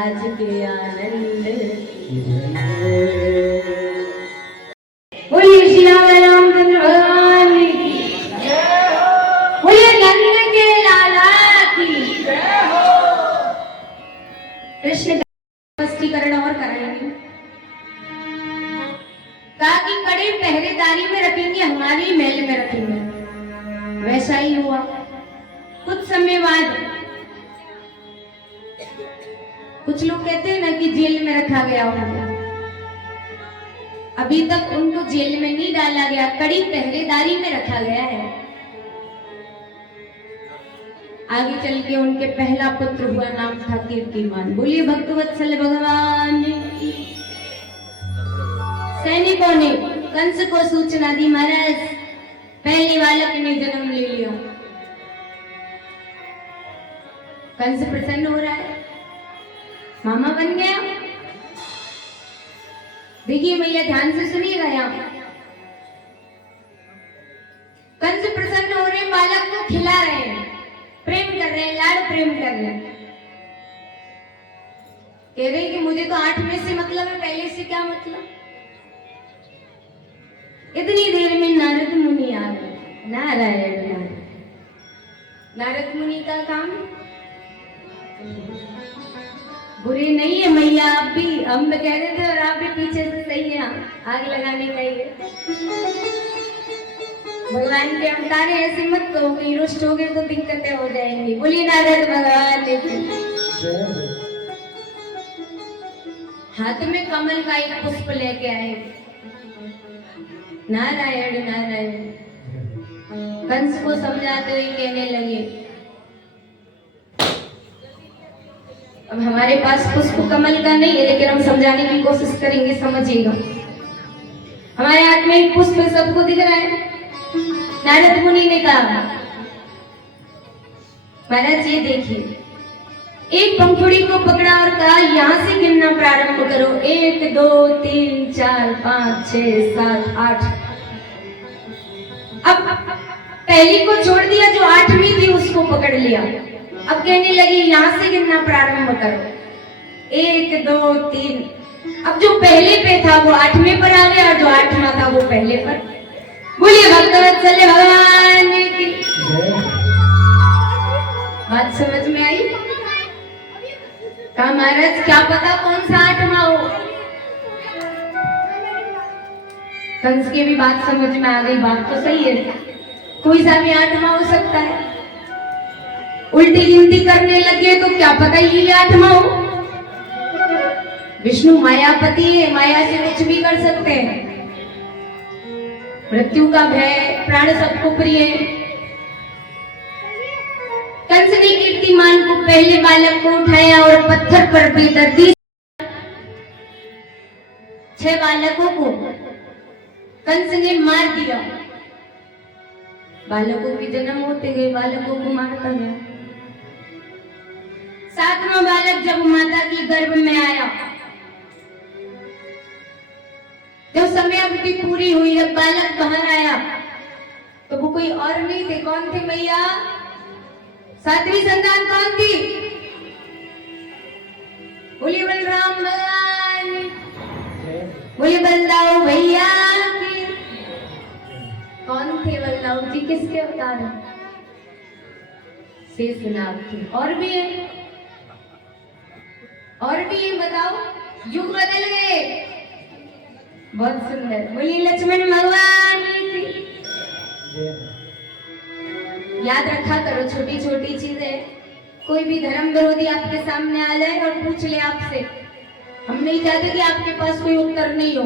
आज के आनंद बोलिए श्री रामचंद्र भगवान की बोलिए नंद के लाला की कृष्ण स्पष्टीकरण और कराएंगे। कहा कि कड़े पहरेदारी में रखेंगे, हमारी महल में रखेंगे। वैसा ही हुआ। कुछ समय बाद कुछ लोग कहते हैं ना कि जेल में रखा गया होगा, अभी तक उनको जेल में नहीं डाला गया, कड़ी पहरेदारी में रखा गया है। आगे चल के उनके पहला पुत्र हुआ, नाम था कीर्तिमान। बोलिए भक्तवत्सल भगवान। सैनिकों ने कंस को सूचना दी, महाराज पहले बालक ने जन्म ले लिया। कंस प्रसन्न हो रहा है, मामा बन गया। देखिए मैया ध्यान से सुनिएगा, यहाँ कंस प्रसन्न हो रहे, बालक को खिला रहे हैं, प्रेम कर रहे हैं, लाड़ प्रेम कर रहे हैं। कह रहे कि मुझे तो 8 में से मतलब है, पहले से क्या मतलब। इतनी देर में नारद मुनि आ गए। नारायण नारद मुनि का काम बुरे नहीं है मैया, आप भी, हम कह रहे थे और आप भी पीछे से सही है, आग लगाने का ही है। भगवान के अवतार ऐसे मत कहो कि रुष्ट हो गए तो दिक्कतें हो जाएंगी। बोलिए नारद भगवान। हाथ में कमल का एक पुष्प लेके आए। नारायण नारायण। कंस को समझाते हुए कहने लगे, अब हमारे पास पुष्प कमल का नहीं है, लेकिन हम समझाने की कोशिश करेंगे, समझिएगा। हमारे हाथ में एक पुष्प सबको दिख रहा है। नारद मुनि ने कहा, महाराज ये देखिए, एक पंखुड़ी को पकड़ा और कहा यहां से गिनना प्रारंभ करो, 1 2 3 4 5 6 7 8। अब पहली को छोड़ दिया, जो 8वीं थी उसको पकड़ लिया। अब कहने लगी यहां से गिनना प्रारंभ करो, 1 2 3। अब जो पहले पे था वो 8वें पर आ गया, और जो 8वां था वो पहले पर। बोलिए भक्तवत्सल भगवान की। बात समझ में आई? कहा महाराज क्या पता कौन सा 8वां हो। कंस की भी बात समझ में आ गई, बात तो सही है, कोई सा भी 8वां हो सकता है। उल्टी गिनती करने लगे तो क्या पता ये 8वां हो। विष्णु मायापति है, माया से कुछ भी कर सकते हैं। मृत्यु का भय, प्राण सबको प्रिय है। कंस ने कीर्तिमान को, पहले बालक को उठाया और पत्थर पर बेदर्दी 6 बालकों को कंस ने मार दिया। बालकों के जन्म होते गए, बालकों को मारता गया। 7वां बालक जब माता की गर्भ में आया, जब समय अवधि पूरी हुई, जब बालक बाहर आया तो वो कोई और नहीं थे। कौन थे मैया? 7वीं संतान कौन थी? बोलिए बलराम भगवान, बोलिए बलदाऊ भैया की। कौन थे बलदाऊ जी? किसके अवतार? शेषनाग थे। और भी है, और भी है, बताओ। युग बदल गए। बहुत सुंदर। बोलिए लक्ष्मण भगवान की। याद रखा करो छोटी छोटी चीजें। कोई भी धर्म विरोधी आपके सामने आ जाए और पूछ ले आपसे, हम नहीं चाहते कि आपके पास कोई उत्तर नहीं हो।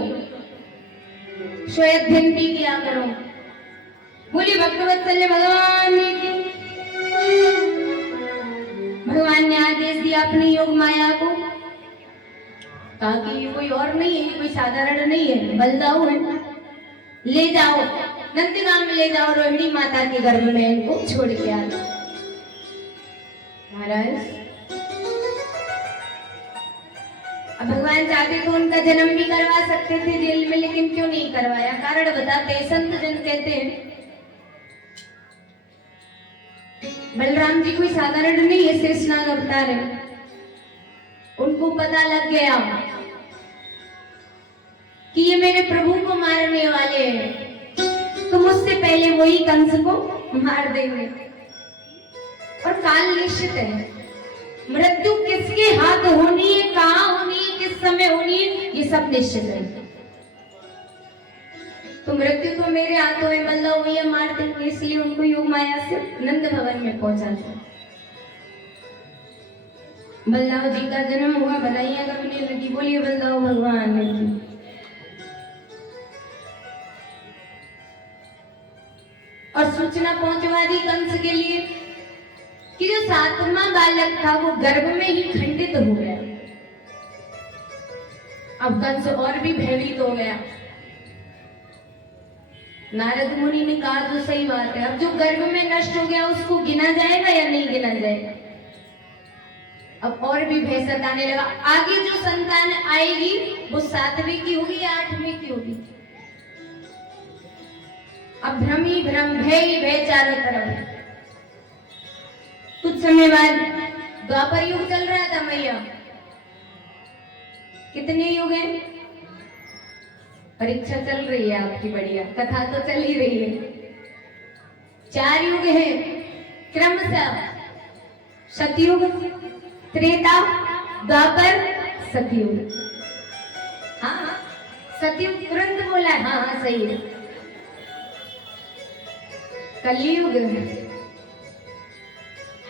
स्वयं भी किया करो। बोलिए भक्तवत्सल भगवान की। भगवान ने आदेश दिया अपनी योग माया को, ताकि ये कोई और नहीं है, कोई साधारण नहीं है, बलदाऊ है। ले जाओ नंदगांव में, ले जाओ रोहिणी माता के गर्भ में इनको छोड़ के आ जाओ। महाराज अब भगवान चाहते तो उनका जन्म भी करवा सकते थे जेल में, लेकिन क्यों नहीं करवाया? कारण बताते हैं। संत जन कहते हैं बलराम जी कोई साधारण नहीं है, शेषनाग अवतार है। उनको पता लग गया कि ये मेरे प्रभु को मारने वाले हैं, तो मुझसे पहले वही कंस को मार देंगे। और काल निश्चित है, मृत्यु किसके हाथ होनी है, कहाँ होनी है, किस समय होनी है, ये सब निश्चित है। तो मृत्यु तो मेरे हाथों में, बल्ला भैया मार देंगे। इसलिए उनको योग माया से नंद भवन में पहुंचा दिया। बलदाव जी का जन्म हुआ, बधाइयां करने लगी। बोलिए बलदाव भगवान की। और सूचना पहुंचवा दी कंस के लिए कि जो 7वां बालक था वो गर्भ में ही खंडित हो गया। अब कंस और भी भयभीत हो गया। नारद मुनि ने कहा जो सही बात है, अब जो गर्भ में नष्ट हो गया उसको गिना जाएगा या नहीं गिना जाएगा? अब और भी भय सताने लगा। आगे जो संतान आएगी वो 7वीं की होगी या 8वीं की होगी? अब भ्रम ही भ्रम, भय ही भय चारों तरफ। कुछ समय बाद द्वापर युग चल रहा था मैया। कितने युग हैं? परीक्षा चल रही है आपकी, बढ़िया कथा तो चल ही रही है। 4 युग है क्रमशः, सतयुग, त्रेता, द्वापर, सतयुग। हाँ, सतयुग तुरंत बोला है। हाँ सही है। कलयुग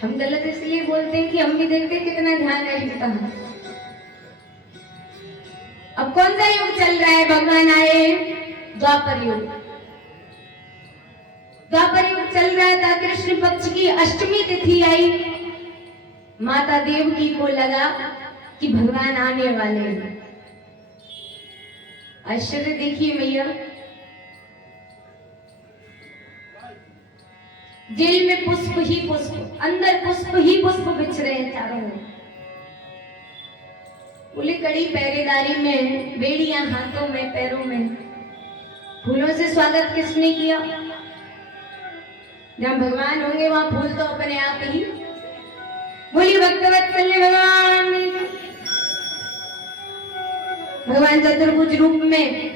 हम गलत इसलिए बोलते हैं कि हम भी देखते कितना ध्यान है इनका। अब कौन सा युग चल रहा है? भगवान आए द्वापर युग। द्वापर युग चल रहा था। कृष्ण पक्ष की अष्टमी तिथि आई। माता देवकी को लगा कि भगवान आने वाले हैं। आश्चर्य देखिए मैया, जेल में पुष्प ही पुष्प, अंदर पुष्प ही पुष्प बिछ रहे हैं चारों ओर। बोले कड़ी पहरेदारी में, बेड़ियां हाथों में, पैरों में। फूलों से स्वागत किसने किया? जहां भगवान होंगे वहां फूल तो अपने आप ही। बोलिए भक्तवत्सल भगवान। भगवान चतुर्भुज रूप में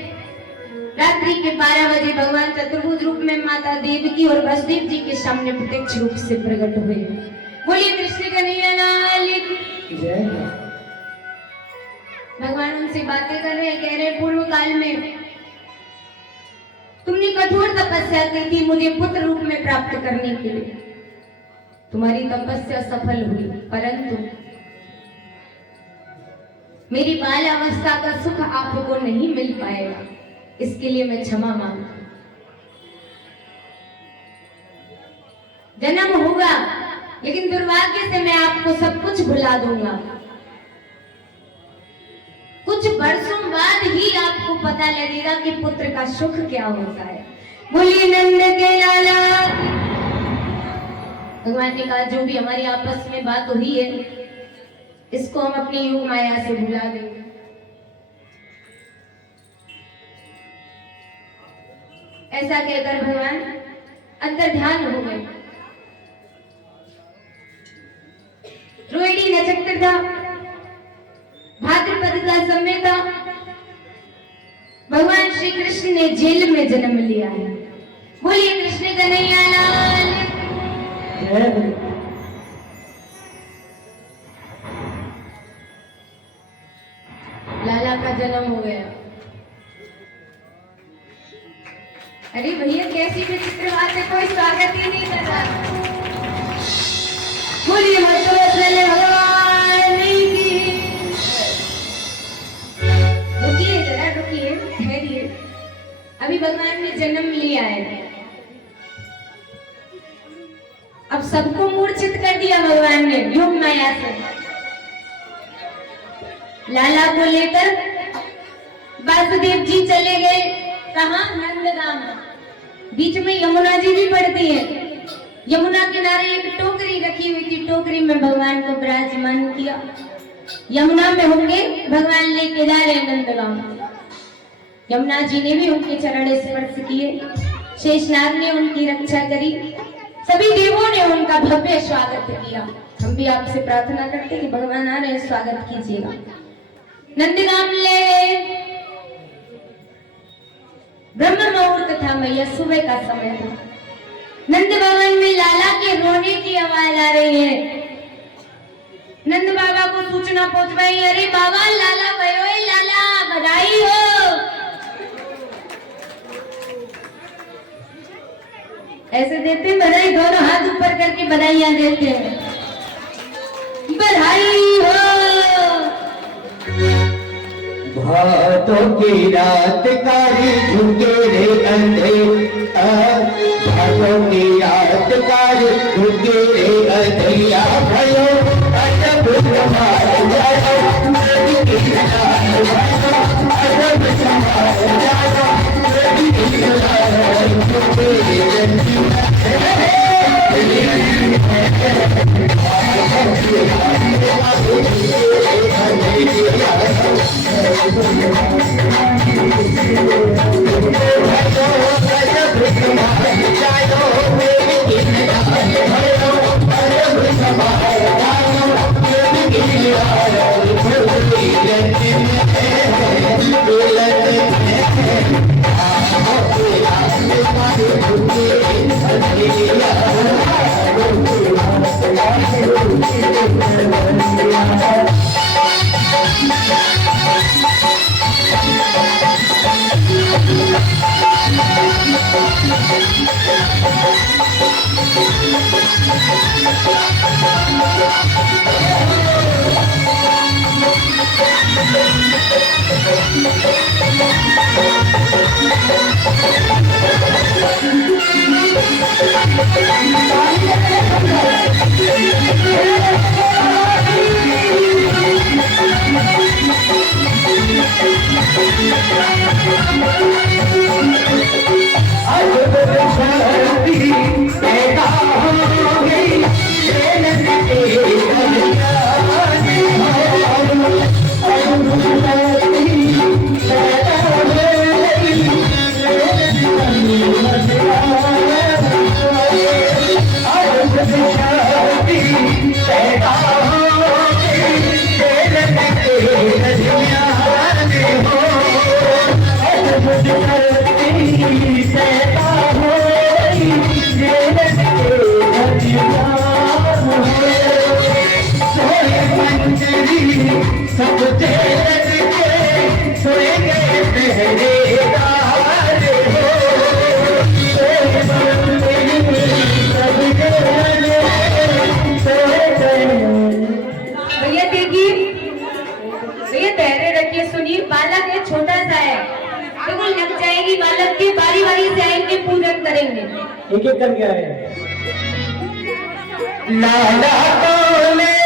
रात्रि के 12 बजे भगवान चतुर्भुज रूप में माता देवकी और वसुदेव जी के सामने प्रत्यक्ष रूप से प्रकट हुए। बोलिए कृष्ण कन्हैया लाल की जय। भगवान उनसे बातें कर रहे हैं, कह रहे पूर्व काल में तुमने कठोर तपस्या की थी मुझे पुत्र रूप में प्राप्त करने के लिए। तुम्हारी तपस्या सफल हुई, परंतु मेरी बाल अवस्था का सुख आपको नहीं मिल पाएगा। इसके लिए मैं क्षमा मांगता हूं। जन्म होगा लेकिन दुर्भाग्य से मैं आपको सब कुछ भुला दूंगा। कुछ वर्षों बाद ही आपको पता लगेगा कि पुत्र का सुख क्या होता है। बोलिए नंद के लाला। भगवान ने कहा जो भी हमारी आपस में बात हुई है इसको हम अपनी योग माया से भुला देंगे। ऐसा कहकर भगवान अंदर ध्यान हो गए। रोहिणी नक्षत्र था, भाद्रपद का समय था। भगवान श्री कृष्ण ने जेल में जन्म लिया है। बोलिए कृष्ण कन्हैया लाल। का जन्म हो गया। अरे भैया कैसी विचित्र बात है, कोई स्वागत ही नहीं कर रहा। बोलिए भगवान की। रुकिए जरा, रुकिए, ठहरिए। अभी भगवान ने जन्म लिया है, अब सबको मूर्छित कर दिया भगवान ने योग माया से। लाला को लेकर वासुदेव जी चले गए कहाँ? नंदगांव। बीच में यमुना जी भी पड़ती है। यमुना किनारे एक टोकरी रखी हुई थी, टोकरी में भगवान को विराजमान किया। यमुना में होंगे भगवान लेके जा रहे नंदगांव। यमुना जी ने भी उनके चरण स्पर्श किए, शेषनाग ने उनकी रक्षा करी, सभी देवों ने उनका भव्य स्वागत किया। हम भी आपसे प्रार्थना करते हैं कि भगवान आ रहे हैं, स्वागत कीजिएगा। नंदगांव ले ब्रह्म मुहूर्त था भैया, सुबह का समय था। नंद भवन में लाला के रोने की आवाज आ रही है। नंद बाबा को सूचना पहुंचवाई, अरे बाबा लाला भयो, लाला बधाई हो। ऐसे देते बधाई, दोनों हाथ ऊपर करके बधाइयां देते हैं, बधाई हो। भादों की रात कारी झुके रे अंधे, भादों की रात कारी झुके रे अंधिया भयो, अजब समार जाओ मेरी किनार भयो, अजब समार जाओ मेरी किनार झुके रे अंधिया। एक एक करके आए। लाला बोले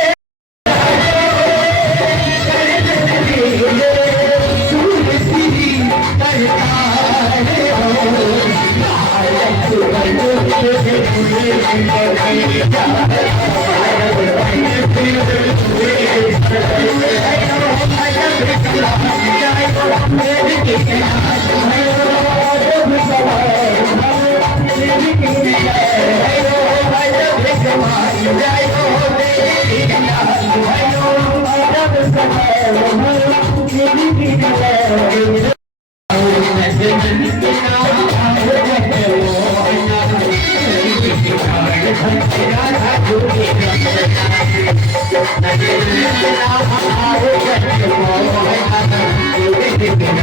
Thank you.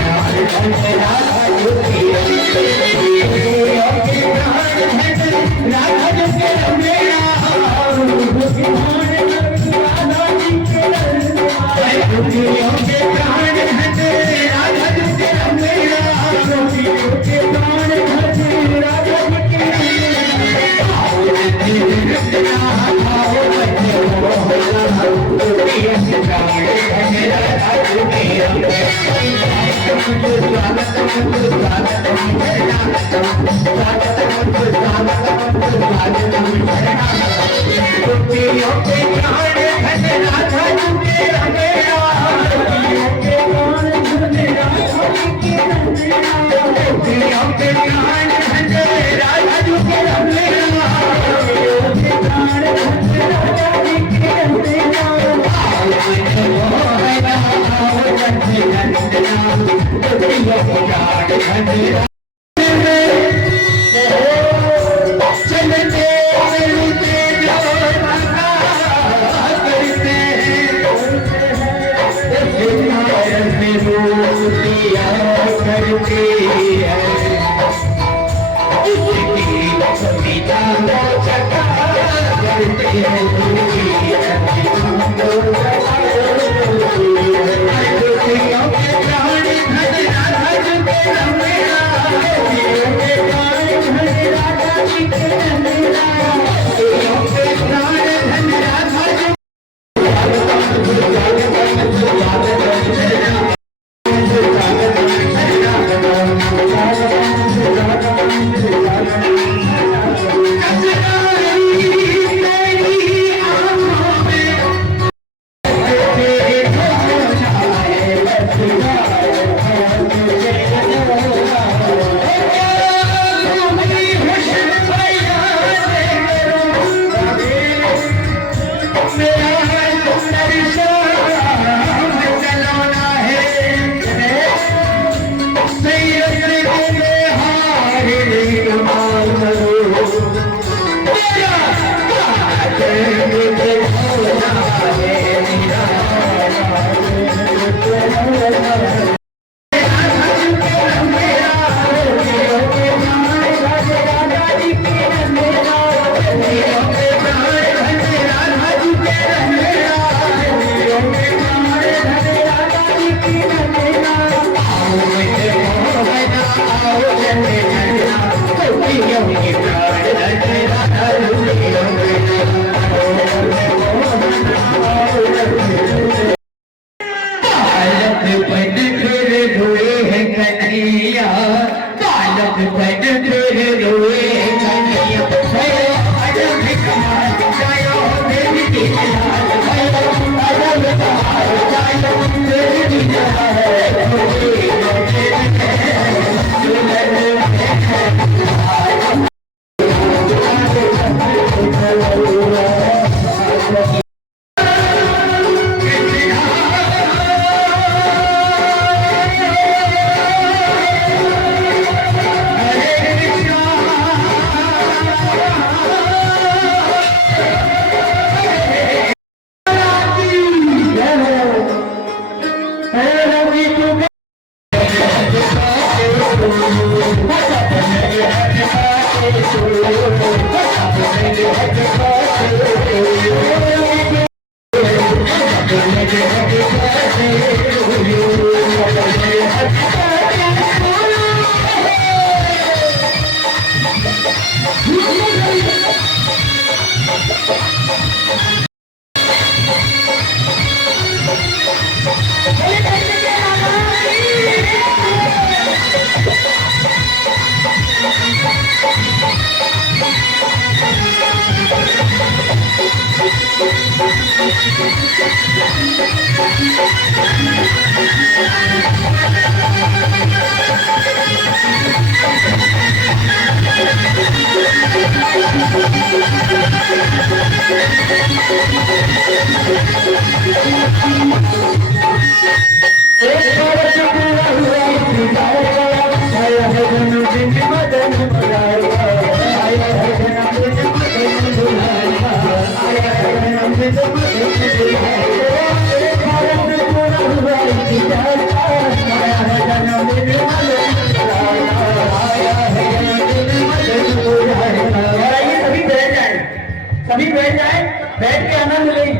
सभी बैठ जाए, बैठ के आनंद लें।